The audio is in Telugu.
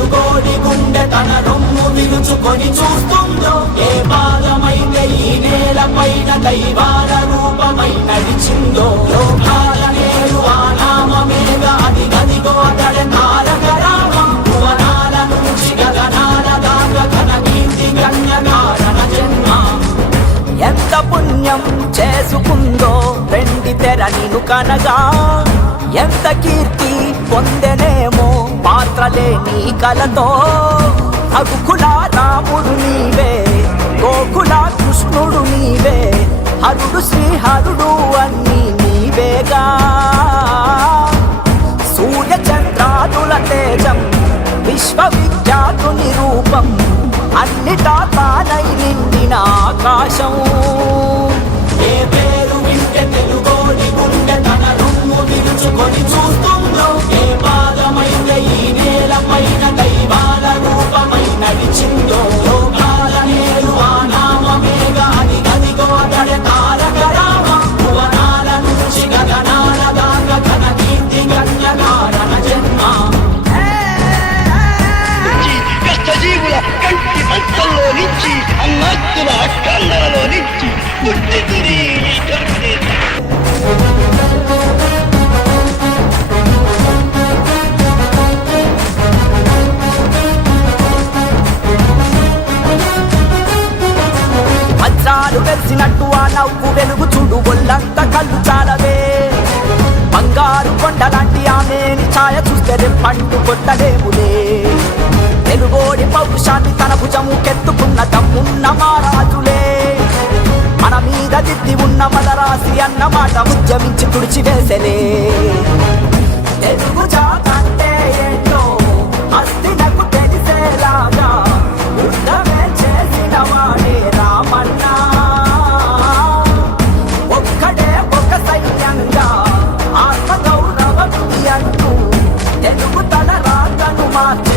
తెలుగోడి గుండె తన రొమ్ము విరుచుకొని చూస్తుందో, ఏ పాదమైతే ఈ నేల పైన దైవాల రూపమై నడిచిందో, లోకాల నేడు ఆ నామమేగా అది గదిగో అతడే తారక రామం. భువనాల నుంచి గగనాల దాకా ఘన కీర్తి గణ్య కారణ జన్మ. ఎంత పుణ్యం చేసుకుందో వెండి తెర నిన్ను కనగా, ఎంత కీర్తి పొందెనేమో పాత్రలే నీ కలతో. రఘుకుల రాముడు నీవే, గోకుల కృష్ణుడు నీవే, హరుడు శ్రీహరుడు అన్నీ నీవేగా. సూర్య చంద్రాదుల తేజం విశ్వవిఖ్యాతుని రూపం, అన్నిటా తానై నిండిన ఆకాశం. ఏ పేరు వింటే తెలుగోడి గుండె తన రొమ్ము విరుచుకొని చూస్తుందో, ఏ పాదమైతే ఈ నేల పైన దైవాల రూపమై నడిచిందో, లోకాల నేడు ఆ నామమేగా అది గదిగో అతడే తారక రామం. భువనాల నుంచి గగనాల దాకా ఘన కీర్తి గణ్య కారణ జన్మ. కష్టజీవుల కంటి పంటల్లో నుంచి, అన్నాస్తుల అక్కాండలలో నుంచి పుట్టింది ఈ తెలుగుదేశం. వజ్రాలు వెలిసినట్టు ఆ నవ్వు వెలుగు చూడు, ఒళ్ళంత కళ్ళు చాలవే. బంగారు కొండలాంటి ఆమెని ఛాయ చూస్తే రెప్పంటు కొట్టలేములే. తెలుగోడి పౌరుషాన్ని తన భుజము కెత్తుకున్న దమ్మున్న మారాజులే. మన మీద దిద్ది ఉన్న మదరాసి అన్న మాట ఉద్యమించి తుడిచివేసలే. తెలుగు జాతంటే ఏంటో అస్తినకు తెలిసేలాగా యుద్ధమే చేసిన వాడే రామన్న. ఒక్కడే ఒక సైన్యంగా ఆత్మగౌరవముని అంటూ తెలుగు తన రాతను మార్చి